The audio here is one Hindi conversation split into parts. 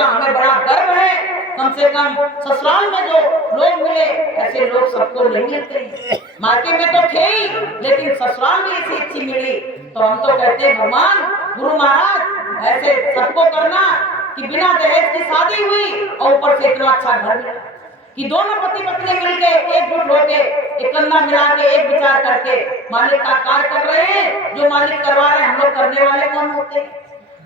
जिनका हमें बड़ा गर्व है। कम से कम ससुराल में जो लोग मिले ऐसे लोग सबको नहीं मिलते। मायके में तो थे ही, लेकिन ससुराल में ऐसी अच्छी मिली तो हम तो कहते हैं भगवान गुरु महाराज ऐसे सबको करना कि बिना दहेज की शादी हुई और ऊपर से इतना अच्छा घर मिला कि दोनों पति पत्नी मिलके एकजुट होके एक कंधा मिला के एक विचार करके मालिक का कार्य कर रहे हैं। जो मालिक करवा रहे हैं हम लोग करने वाले कौन होते हैं?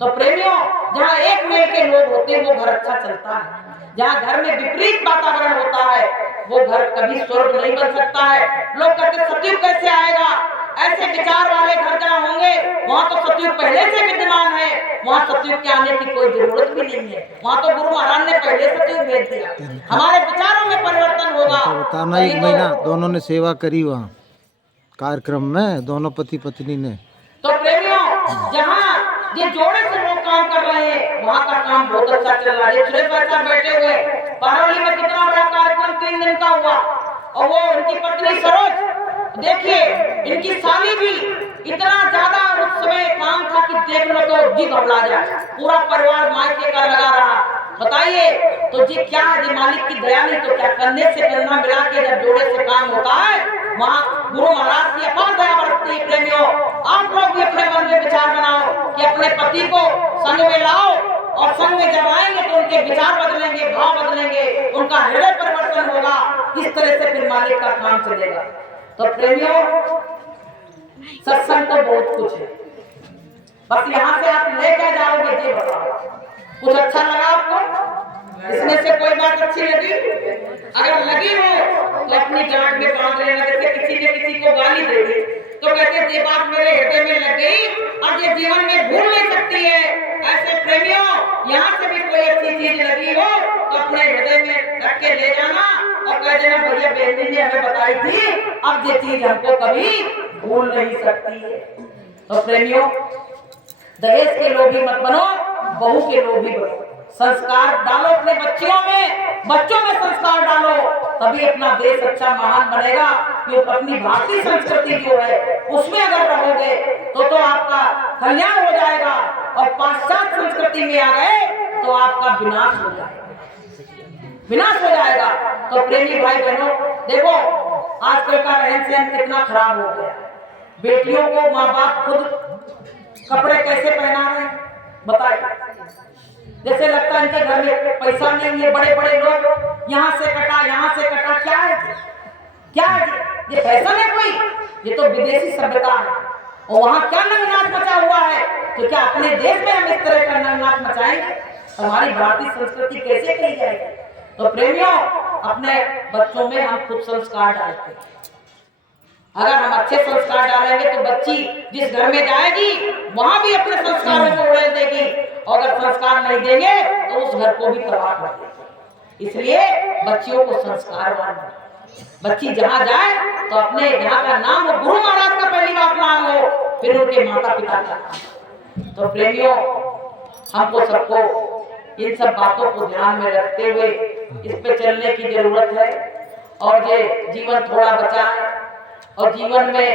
तो प्रेमियों, जहाँ एक मेल के लोग होते हैं वो घर अच्छा चलता है। जहाँ घर में विपरीत वातावरण होता है वो घर कभी स्वर्ग नहीं बन सकता है। लोग कहते सतयुग कैसे आएगा? ऐसे विचार वाले घर जहाँ होंगे वहाँ तो सतयुग पहले से विद्यमान है, वहाँ सतयुग के आने की कोई जरूरत भी नहीं है। वहाँ तो गुरु महाराज ने पहले सतयुग भेज दिया। हमारे विचारों में परिवर्तन होगा। बताना एक महीना दोनों ने सेवा करी वहाँ कार्यक्रम में, दोनों पति पत्नी ने। तो प्रेमियों, जहाँ ये जोड़े से लोग काम कर रहे हैं वहाँ का काम बहुत अच्छा चल रहा है। सुरेश भाई साहब बैठे हुए पारौली में कितना बड़ा कार्यक्रम 3 दिन का हुआ और वो उनकी पत्नी सरोज, देखिए इनकी साली भी इतना ज्यादा उस समय काम था कि देख लो तो जी घबरा जाए। पूरा परिवार मायके का लगा रहा। बताइए तो जी क्या है? मालिक की दया नहीं तो क्या? कंधे से कंधा मिला के जब जोड़े से काम होता है वहाँ गुरु महाराज की अपार दया बरसती है। प्रेमियों, आप लोग भी अपने मन में विचार बनाओ कि अपने पति को संग में लाओ और संग में जब आएंगे तो उनके विचार बदलेंगे, भाव बदलेंगे, उनका हृदय परिवर्तन होगा। इस तरह से फिर मालिक का काम चलेगा। तो प्रेमियों, सत्संग तो बहुत कुछ है, बस यहाँ से आप ले क्या जाओगे ये बताओ। कुछ अच्छा लगा आपको? इसमें से कोई बात अच्छी लगी? अगर लगी हो तो अपनी गांठ में बांध लेना। जैसे किसी ने किसी को गाली दे दी तो कहते ये बात मेरे हृदय में लग गई और ये जीवन में भूल नहीं सकती है। ऐसे प्रेमियों, यहाँ से भी कोई अच्छी चीज लगी हो तो अपने हृदय में रख के ले जाना और कह देना भैया बेटी ने हमें बताई थी, अब ये चीज हमको कभी भूल नहीं सकती है। तो प्रेमियों, दहेज के लोभी मत बनो, बहू के लोभी बनो। संस्कार डालो अपने बच्चों में संस्कार डालो, तभी अपना देश अच्छा महान बनेगा। क्योंकि अपनी भारतीय संस्कृति जो है उसमें अगर रहोगे तो आपका कल्याण हो जाएगा और पाश्चात्य संस्कृति में आ गए तो आपका विनाश हो जाएगा। तो प्रेमी भाई बहनों, देखो आजकल का रहन सहन कितना खराब हो गया। बेटियों को माँ बाप खुद कपड़े कैसे पहना रहे हैं बताइए। जैसे लगता है इनके घर में पैसा नहीं है। बड़े बड़े लोग यहाँ से कटा क्या है ये फैशन है कोई? ये तो विदेशी सभ्यता है। और वहाँ क्या नंगनाच मचा हुआ है, तो क्या अपने देश में हम इस तरह का नंगनाच मचाएंगे? हमारी भारतीय संस्कृति कैसे कही जाएगी? तो प्रेमियों, अपने बच्चों में हम खुद संस्कार डालते हैं। अगर हम अच्छे संस्कार डालेंगे तो बच्ची जिस घर में जाएगी वहां भी अपने संस्कारों को उड़ेल देगी और अगर संस्कार नहीं देंगे तो उस घर को भी तबाह कर देगी। इसलिए बच्चियों को संस्कारवान बनाओ। बच्ची जहाँ जाए तो अपने यहाँ का नाम हो, गुरु महाराज का पहली बार नाम हो, फिर उनके माता पिता का नाम। तो प्रेमियों, हमको सबको इन सब बातों को ध्यान में रखते हुए इस पे चलने की जरूरत है। और ये जीवन थोड़ा बचा है और जीवन में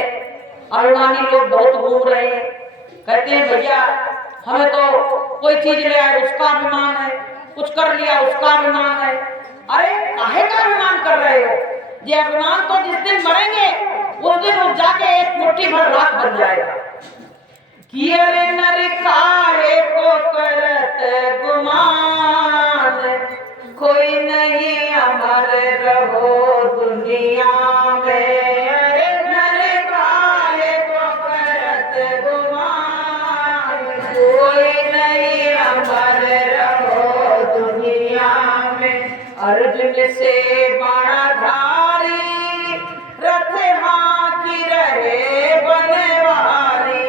अभिमानी लोग बहुत घूम रहे हैं। कहते हैं भैया हमें तो कोई चीज ले आए उसका अभिमान है, कुछ कर लिया उसका अभिमान है। अरे काहे का अभिमान कर रहे हो? ये अभिमान तो जिस दिन मरेंगे उस दिन उठ जाके एक मुट्ठी भर राख बन जाएगा। कि अरे नर काहे को करत गुमान, कोई नहीं अमर रहो दुनिया में। अर्जुन से बाणाधारी रथ हाथी रहे बनवारी।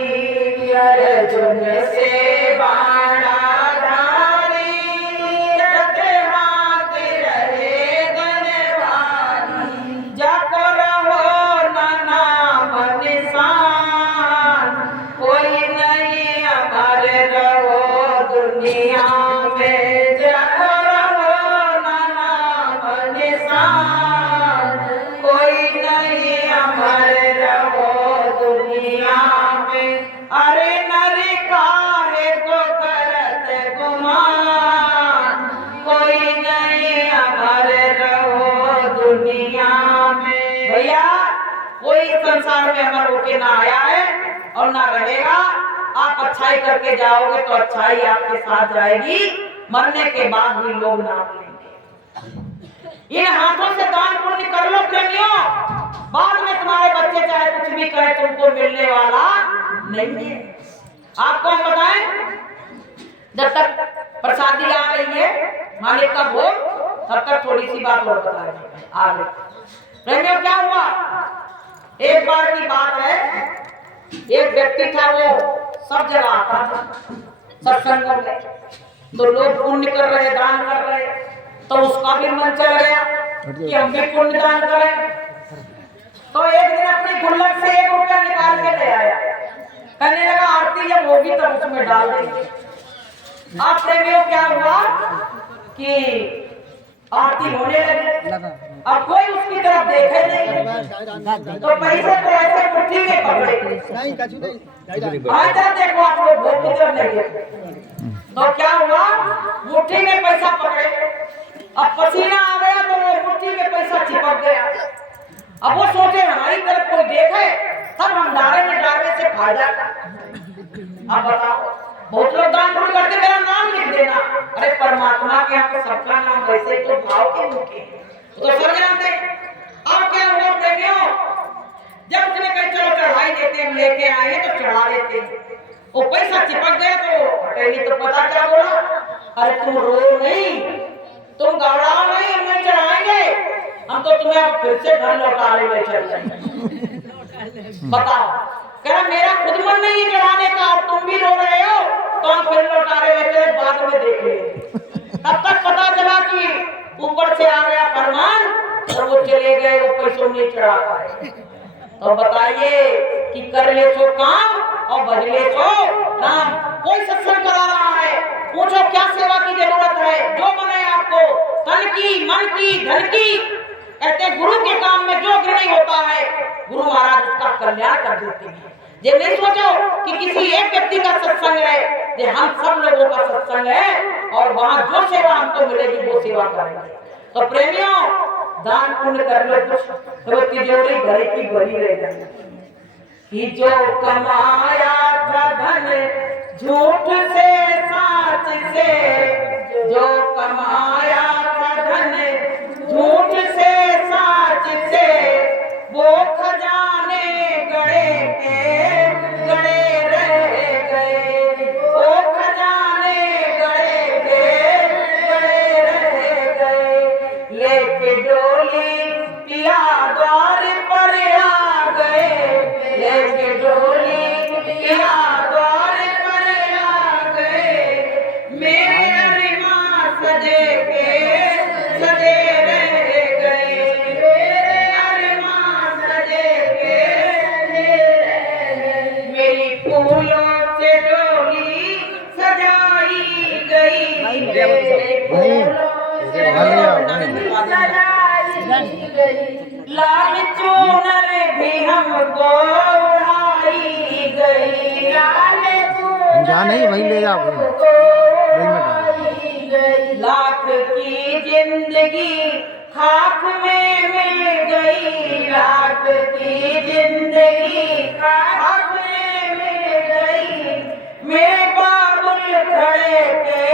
अर्जुन से बाणाधारी रथ हाथी रहे बनवारी। जाको रहो ना नाम निशान, कोई नहीं अमर रहो दुनिया में। कोई नहीं अमर रहो दुनिया में। अरे नर काहे को करत गुमान, ना रहेगा। आप अच्छाई करके जाओगे तो अच्छाई आपके साथ जाएगी, मरने के बाद भी लोग नाम लेंगे। इन हाथों से दान पुण्य कर लो प्रेमियों, बाद में तुम्हारे बच्चे चाहे कुछ भी कहे तुमको मिलने वाला नहीं है। आपको हम बताएं, जब तक प्रसादी आ रही है मालिक का भोग, तब तक थोड़ी सी बात और बता रहे आगे। प्रेमियों क्या हुआ, एक बार की बात है, एक व्यक्ति था, वो सब जगह आता था सत्संगों में, तो लोग पुण्य कर रहे, दान कर रहे, तो उसका भी मन चल गया कि हम भी पुण्य दान करें। तो एक दिन अपनी गुल्लक से 1 रुपया निकाल के ले आया, कहने लगा आरती जब होगी तब उसमें डाल देंगे। आप प्रेमियों क्या हुआ कि आरती होने लगी, अब कोई उसकी तरफ देखे नहीं, तो पैसे को ऐसे मुट्ठी में पकड़े, देखो आप लोग भोग की तरफ नहीं देखे, तो क्या हुआ, मुट्ठी में पैसा पकड़े, अब पसीना आ गया तो वो मुट्ठी में पैसा चिपक गया। अब वो सोचे हमारी तरफ कोई देखे तब हम डारे से फायदा। अब बताओ, बहुत लोग दान पुण्य करते, मेरा नाम लिख देना, अरे परमात्मा के यहाँ तो सबका नाम वैसे तो भाव के मुखे तो सब जानते। अब क्या हुआ प्रेमियों, जब उसने कहीं चलो चढ़ाई देते हैं, लेके आए तो चढ़ा देते, वो पैसा चिपक गया तो हटेली, तो पता क्या बोला, अरे तुम रो नहीं, तुम घबराओ नहीं, हम नहीं चढ़ाएंगे, हम तो तुम्हें अब फिर से घर लौटा ले चल जाएंगे। बताओ, क्या मेरा खुद मन नहीं चढ़ाने का, और तुम भी रो रहे हो, तो हम फिर लौटा रहे, बाद में देख लेंगे। तब तक पता चला कि ऊपर से आ गया फरमान और वो चले गए, वो पैसों नहीं चढ़ा पाए। तो बताइए कि कर ले सो काम और बदले सो नाम। कोई सत्संग करा रहा है, पूछो क्या सेवा की जरूरत है, जो बने आपको, तन की, मन की, धन की। कहते गुरु के काम में जो गिरणी होता है, गुरु महाराज उसका कल्याण कर देते हैं। ये नहीं सोचो कि किसी एक व्यक्ति का सत्संग है, ये हम सब लोगों का सत्संग है, और वहाँ जो सेवा हमको मिलेगी वो सेवा करेंगे। तो प्रेमियों, दान पुण्य कर लो कुछ, तो तिजोरी भरी की भरी रह जाएगी। कि जो कमाया था धन झूठ से साच से, जो कमाया था धन झूठ से साच से, वो खजाने गड़े के गड़े रह गए, वो खजाने गड़े के गड़े रह गए। लेके डोली पिया द्वार पर आ गए, लेके डोली पिया द्वार पर आ गए। मेरे अरिमा सजे के सजे रह गए, मेरे अरिमा सजे के सजे रह गए। मेरी फूलों से डोली सजाई गई, मेरे फूलों से सजाई गई। लाल चूनर भी हमको उड़ाई गई, लाल चूनर नहीं वही ले जाओ, लाख की जिंदगी खाक में मिल गई, लाख की जिंदगी खाक में मिल गई। मेरे बाबुल खड़े के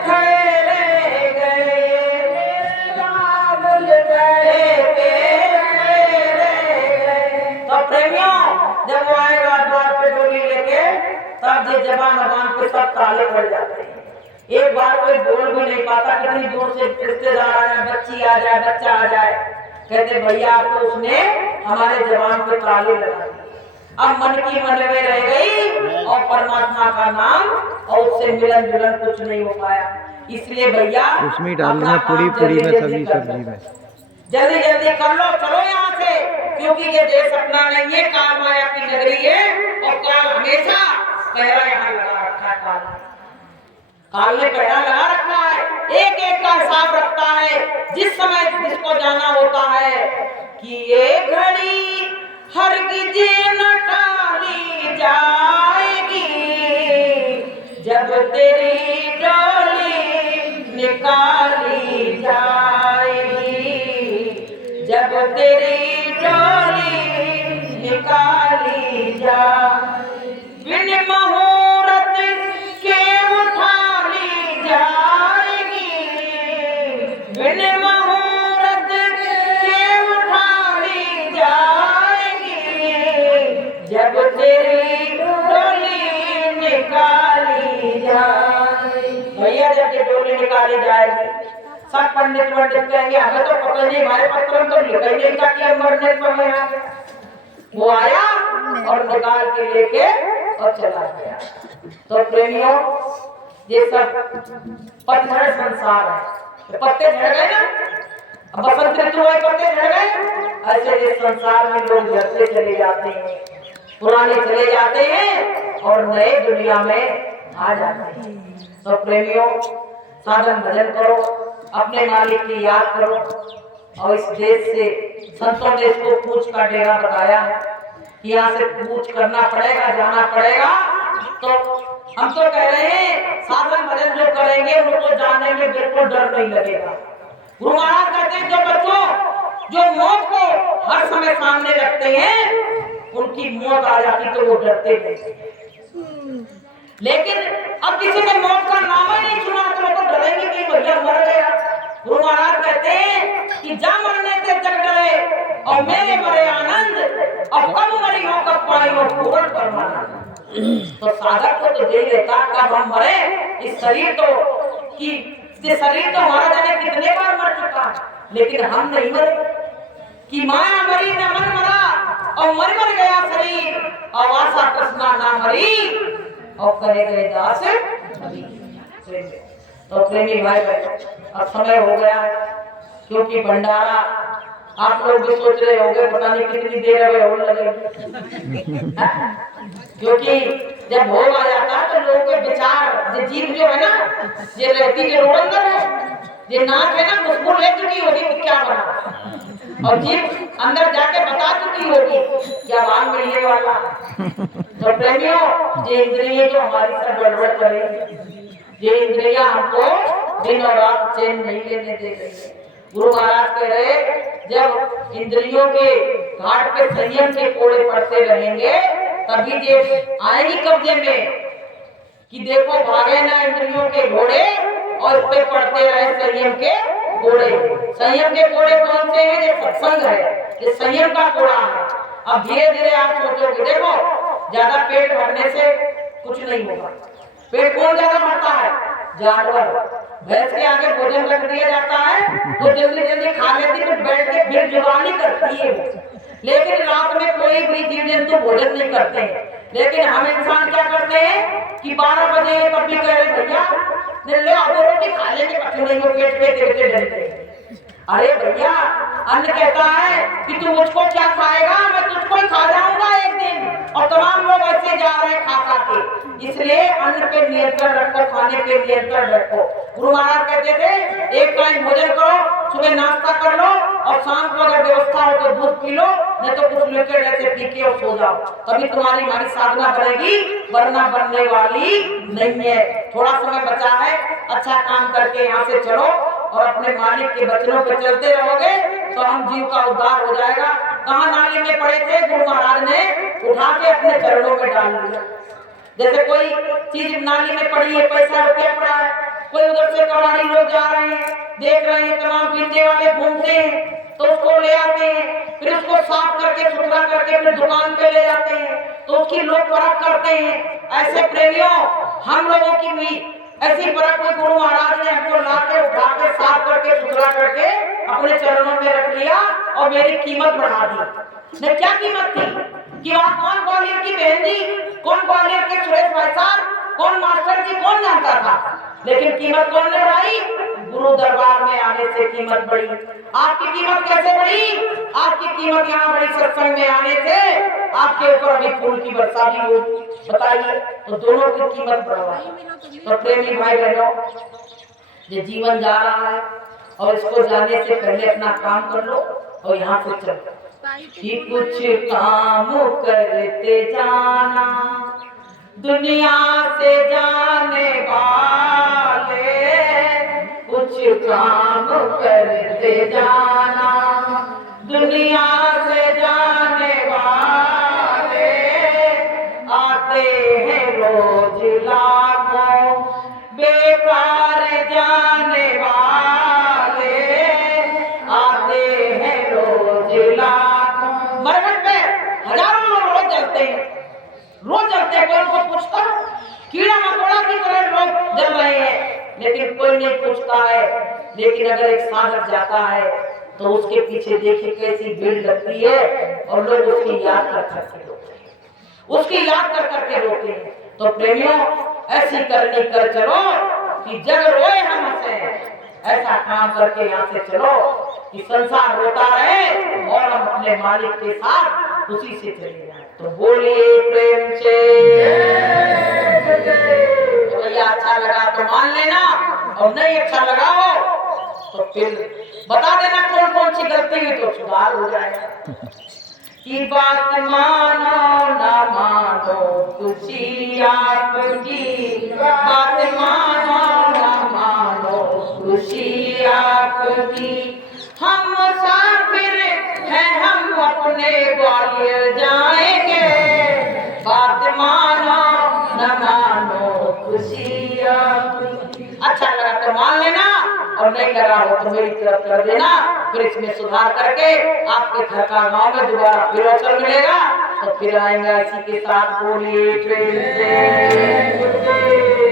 खड़े रह गए, मेरे बाबुल खड़े के खड़े रह गए। तो प्रेमियों, जब वो आएगा द्वार पे डोली लेके, तब ये जबान पे सब ताले पड़ जाते हैं। एक बार कोई बोल भी नहीं पाता, कितनी दूर से रिश्तेदार आ जाए, बच्ची आ जाए, बच्चा आ जाए, कहते भैया तो उसने हमारे जबान पे ताले लगा दिए। अब मन की मन में रह गई और परमात्मा का नाम और उससे मिलन जुलन कुछ नहीं हो पाया। इसलिए भैया उसमें डालना पूरी पूरी में सभी सब्जी में जल्दी जल्दी कर लो, चलो यहाँ से, क्योंकि ये देश अपना नहीं है, काल माया की नगरी है, और काल हमेशा पहरा यहाँ लगा रखा है। काल ने पहरा लगा रखा है, एक एक का हिसाब रखता है, जिस समय जिसको जाना होता है कि ये घड़ी हरगिज न टाली जाएगी, जब तेरी डोली निकाली जाएगी, जब तेरी डोली निकाली जाएगी। भैया जब ये डोली निकाली जाएगी सब पंडित कहेंगे हमें तो पता नहीं, हमारे पत्र में तो लिखा ही नहीं था कि हम मरने समय आ गए। वो आया और निकाल के लेके और चला गया। तो प्रेमियों, ये सब पतझड़ संसार है, पत्ते झड़ गए ना, अब बसंत ऋतु में पत्ते झड़ गए, ऐसे इस संसार में लोग झड़ते चले जाते हैं, पुराने चले जाते हैं और नए दुनिया में आ जाते हैं। तो प्रेमियों, साधन भजन करो, अपने मालिक की याद करो। और इस देश से संतों ने इसको पूछ का डेरा बताया है कि यहाँ से पूछ करना पड़ेगा, जाना पड़ेगा। तो हम तो कह रहे हैं साधन भजन जो करेंगे उनको जाने में बिल्कुल डर नहीं लगेगा। गुरु महाराज कहते हैं जो बच्चों जो मौत को हर समय सामने रखते हैं उनकी मौत आ जाती तो वो डरते नहीं। लेकिन अब किसी ने मौत का नाम ही नहीं सुना तो वो तो डरेंगे कि भैया मर गया। गुरु महाराज कहते हैं कि जा मरने से जग डरे और मेरे मरे आनंद, अब कब मरी हो कब पाई हो पूर्ण परमानंद। तो सागर को तो दे लेता कब हम मरे, इस शरीर तो कि ये शरीर तो हमारा जाने कितने बार मर चुका है, लेकिन हम नहीं मरे। कि माया मरी न मन मरा और मर गया शरीर, और आशा कृष्णा ना मरी और कहे गए दास। तो प्रेमी भाई अब समय हो गया है, क्योंकि भंडारा आप लोग भी सोच रहे होंगे पता नहीं कितनी देर अभी और लगेगी। क्योंकि जब भोग आ जाता है तो लोगों के विचार, ये जीव जो है ना, ये रहती जो रोडंगर है, ये नाक है ना, मुस्कुर ले चुकी होगी कि क्या बना, और जीव अंदर जाके बता चुकी होगी क्या भाग मिलने वाला। तो प्रेमियों, ये इंद्रिय जो हमारी सब गड़बड़ करेगी, ये इंद्रियां हमको दिन और रात चैन नहीं लेने दे रही। गुरु महाराज कह रहे जब इंद्रियों के घाट पे संयम के कोड़े पड़ते रहेंगे तभी ये आएगी कब्जे में कि देखो भागे ना इंद्रियों के घोड़े और उस पे पड़ते रहे संयम के कोड़े। संयम के कोड़े कौन से हैं? ये सत्संग है, ये संयम का कोड़ा है। अब धीरे धीरे आप सोचोगे, देखो ज्यादा पेट भरने से कुछ नहीं होगा। पेट कौन ज्यादा भरता है? जानवर। भैंस के आगे भोजन रख दिया जाता है तो जल्दी जल्दी खा लेती, फिर बैठ के फिर जुबानी करती है। लेकिन रात में कोई भी जीव जंतु भोजन नहीं करते हैं। लेकिन हम इंसान क्या करते हैं कि 12 बजे तब भी कह रहे भैया ले आओ रोटी खा लेंगे, कछु नहीं हो, पेट पे देते डरते। अरे भैया, अन्न कहता है कि तू मुझको क्या खाएगा, मैं तुझको ही खा जाऊंगा एक दिन। और तमाम लोग ऐसे जा रहे हैं खा खा के। इसलिए अन्न पे नियंत्रण रखो, खाने पे नियंत्रण रखो। गुरु महाराज कहते थे एक टाइम भोजन करो, सुबह नाश्ता कर लो और शाम को अगर व्यवस्था हो तो दूध पी लो, नहीं तो कुछ लिक्विड ऐसे पी के और सो जाओ, तभी तुम्हारी हमारी साधना बढ़ेगी, वरना बनने वाली नहीं है। थोड़ा समय बचा है, अच्छा काम करके यहाँ से चलो और अपने मालिक के वचनों पे चलते रहोगे तो हम जीव का उद्धार हो जाएगा। कहाँ नाली में पड़े थे, गुरु महाराज ने उठा के अपने चरणों में डाल दिया। जैसे कोई चीज नाली में पड़ी है, पैसा रुपया पड़ा है, कोई उधर से कबाड़ी लोग जा रहे हैं, देख रहे हैं, तमाम पीने वाले घूमते हैं तो उसको ले आते हैं, फिर उसको साफ करके सुथरा करके फिर दुकान पे ले जाते हैं तो उसकी लोग परख करते हैं। ऐसे प्रेमियों, हम लोगों की भी ऐसी परख कोई गुरु महाराज ने हमको ला के उठा के साफ करके सुथरा करके अपने चरणों में रख लिया और मेरी कीमत बढ़ा दी। ने क्या कीमत थी कि आप कौन ग्वालियर की बहन जी, कौन ग्वालियर के सुरेश भाई साहब, कौन मास्टर जी, कौन जानता था। लेकिन कीमत कौन ने बढ़ाई? गुरु दरबार में आने से कीमत बढ़ी। आपकी कीमत कैसे बढ़ी? आपकी कीमत यहाँ बढ़ी सत्संग में आने से। आपके ऊपर अभी फूल की वर्षा भी होगी, बताइए, तो दोनों की कीमत बढ़ा। तो प्रेमी भाई बहनों, ये जीवन जा रहा है और इसको जाने से पहले अपना काम कर लो और यहाँ से चलो कि कुछ काम करते जाना दुनिया से जाने वाले, कुछ काम करते जाना दुनिया से जाने वाले। आते हैं रोज लाखों बेकार जाने वाले, आते हैं रोज लाखों। मरघट पे हजारों लोग रोज जलते हैं, रोज जलते हैं। कोई उनको पूछता कीड़ा मकोड़ा की तरह लोग जल रहे हैं, लेकिन कोई नहीं पूछता है। लेकिन अगर एक साधक जाता है तो उसके पीछे देखिए कैसी भीड़ लगती है और लोग उसकी याद कर करके रोते हैं, उसकी याद कर करके रोते हैं। तो प्रेमियों, ऐसी करनी कर चलो कि जग रोए हमसे। ऐसा काम करके यहाँ से चलो कि संसार रोता रहे और हम अपने मालिक के साथ उसी से चले जाए। तो बोलिए प्रेम से। तो भैया अच्छा लगा तो मान लेना, और नहीं अच्छा लगा हो तो फिर बता देना कौन कौन सी गलती हुई, तो सुधार हो जाएगा। की बात मानो ना मानो खुशी आपकी, बात मानो ना मानो खुशी आपकी। हम मुसाफिर हैं, हम अपने ग्वालियर जाएंगे, बात मानो ना मानो खुशी आपकी। अच्छा लगा तो मान लेना, और नहीं लगा हो तो मेरी तरफ कर देना। फिर इसमें सुधार करके आपके घर का गाँव में दोबारा फिर अवसर मिलेगा तो फिर आएंगे इसी के साथ। बोलिए प्रेम से।